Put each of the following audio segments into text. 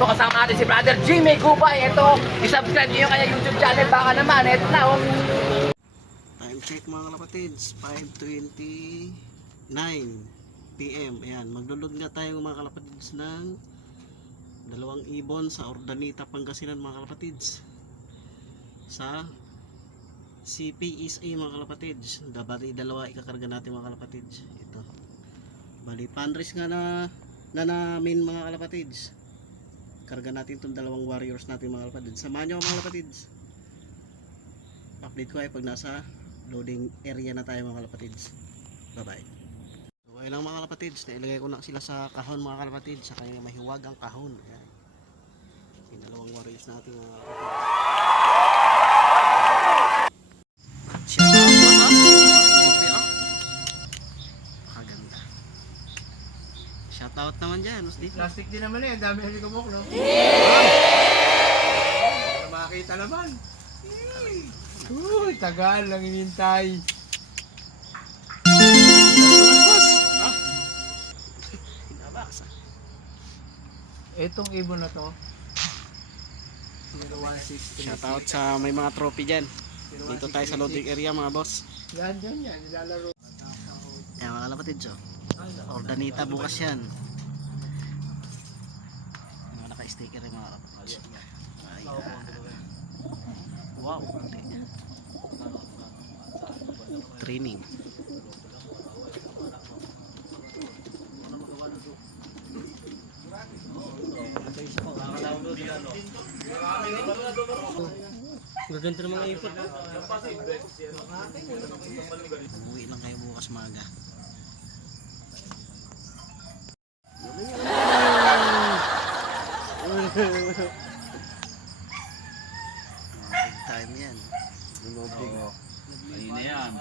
Ito kasama natin si Brother Jimmy Gubay. Ito, isubscribe niyo yung kanya YouTube channel. Baka naman, ito na oh. Time check mga kalapatids, 5:29 PM. Ayan, maglulod nga tayo mga kalapatids ng dalawang ibon sa Ordanita, Pangasinan mga kalapatids. Sa CPSA mga kalapatids. Bali dalawa ikakarga natin mga kalapatids. Ito. Bali panris nga namin mga kalapatids. Karga natin itong dalawang warriors natin mga kalapatids. Samahan nyo mga kalapatids. Update ko ay pag nasa loading area na tayo mga kalapatids. Bye bye. So ayun lang mga kalapatids, nailagay ko na sila sa kahon mga kalapatids, sa kanyang mahiwag ang kahon. Ayan. Yung dalawang warriors natin mga kalapatids. Shout out mga kopi oh. Pakaganda. Shout out naman dyan. Plastic din naman eh, ang dami na kumok, no? Makakita naman. Uy, tagal lang inintay. Etong ibon na to 0163. Shout out sa may mga trophy dyan. Dito tayo sa loading area mga boss. Yan, nilalaro. Ayan mga kalapatids oh. Ordanita bukas yan. Mga naka-sticker yung mga kalapatids. Wow, training. Gaganda ng mga ipot. Uwi lang kayo bukas maga. Big time yan. Ayun na yan.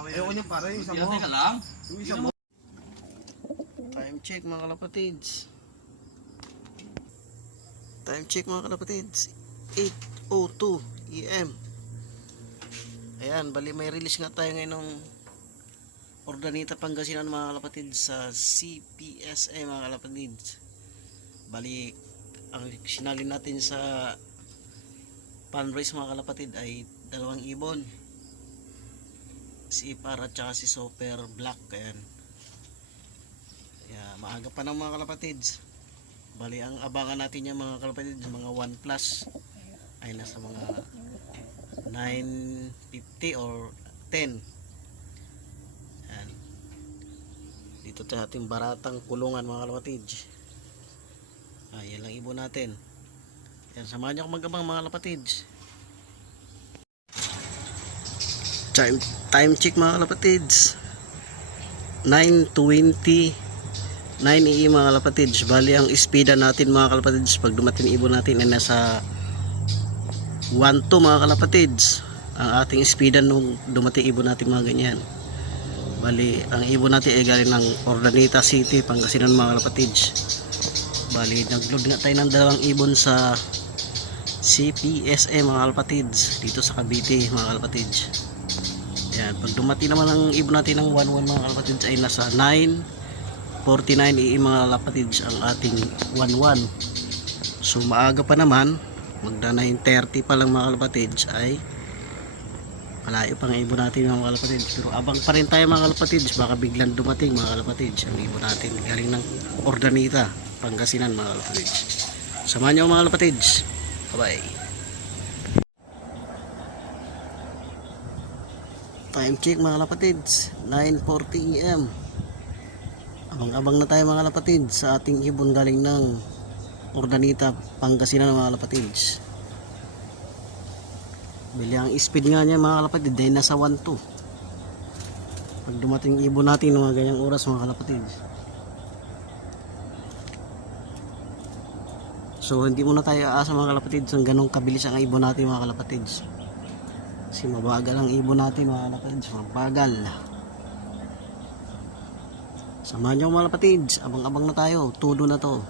Ayoko niya para yung isa mo. Teka lang. Yung isa mo. Time check mga kalapatids. Time check mga kalapatids. 8:02 AM. Ayan, bali may release nga tayo ngayon ng Ordanita, Pangasinan mga kalapatids sa CPSA mga kalapatids. Bali ang sinalin natin sa fundraise mga kalapatid ay dalawang ibon. Si Ipar at saka si Super Black. Ayan. Yeah, maaga pa ng mga kalapatids. Bali ang abangan natin yung mga kalapatids, mga 1 plus ay nasa mga 950 or 10. Yan. Dito sa ating baratang kulungan mga kalapatids. Yan lang ibon natin. Yan, samahan niyo ako mag-abang mga kalapatids. Time check mga kalapatids. 9:20 9 AM mga kalapatids. Bali ang speeda natin mga kalapatids pag dumating ibon natin ay nasa 1-2 mga kalapatids. Ang ating speeda nung dumating ibon natin mga ganyan. Bali ang ibon natin ay galing ng Ordanita City, Pangasinan mga kalapatids. Bali nagload nga tayo ng dalawang ibon sa CPSA mga kalapatids dito sa Cavite mga kalapatids. Yan, pag dumating naman ang ibon natin ng 1-1 mga kalapatids ay nasa 9:49 AM mga kalapatids ang ating 1-1. So maaga pa naman, magda 9:30 pa lang mga kalapatids ay malayo pang ibon natin mga kalapatids. Pero abang pa rin tayo mga kalapatids, baka biglang dumating mga kalapatids ang ibon natin galing ng Ordanita, Pangasinan mga kalapatids. Samahan nyo mga kalapatids. Bye bye. Time check mga kalapatids, 9:40 AM. Abang-abang na tayo mga kalapatids sa ating ibon galing ng Ordanita, Pangasinan mga kalapatids. Bili ang speed nga niya mga kalapatids dahil nasa 1-2. Pag dumating ibon natin ng mga ganyang oras mga kalapatids. So hindi muna tayo aasa mga kalapatids ng ganong kabilis ang ibon natin mga kalapatids. Kasi mabagal ang ibon natin mga kalapatids, mabagal. Samahan nyo mga kalapatids, abang-abang na tayo, todo na to.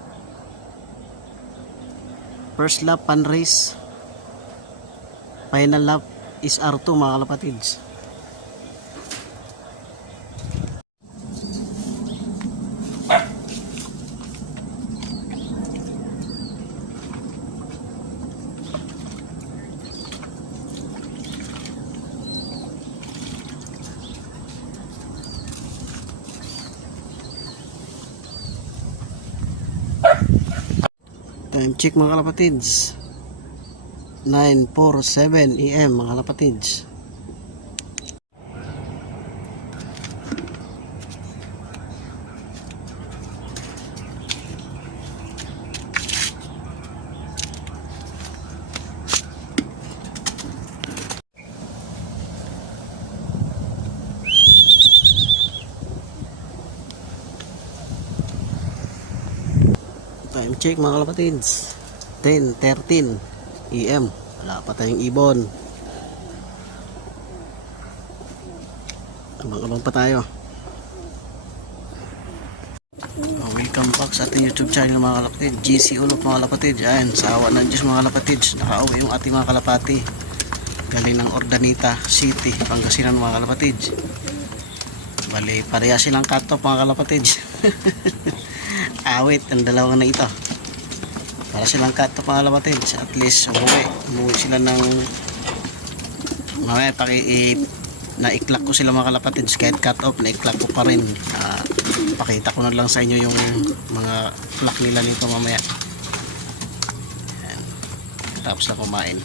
First lap fundraise, final lap is R2 mga kalapatids. Time check mga kalapatids. 9:47 AM mga kalapatids. Time check mga kalapatids. 10:13 AM. Wala pa tayong ibon. Abang-abang pa tayo. Welcome back sa ating YouTube channel mga kalapatid. GC Ulop mga kalapatid. Ayan, sa awa ng Diyos mga kalapatid, nakauwi yung ating mga kalapati galing ng Ordanita City, Pangasinan mga kalapatid. Bali, pareha silang cut-off mga kalapatid. Awit, ang dalawang na ito. Para silang cut-off mga kalapatid. At least umuwi sila ng mamaya naiklak ko sila mga kalapatid. Kahit cut-off, naiklak ko pa rin. Pakita ko na lang sa inyo yung mga plak nila nito mamaya. Ayan. Tapos na kumain.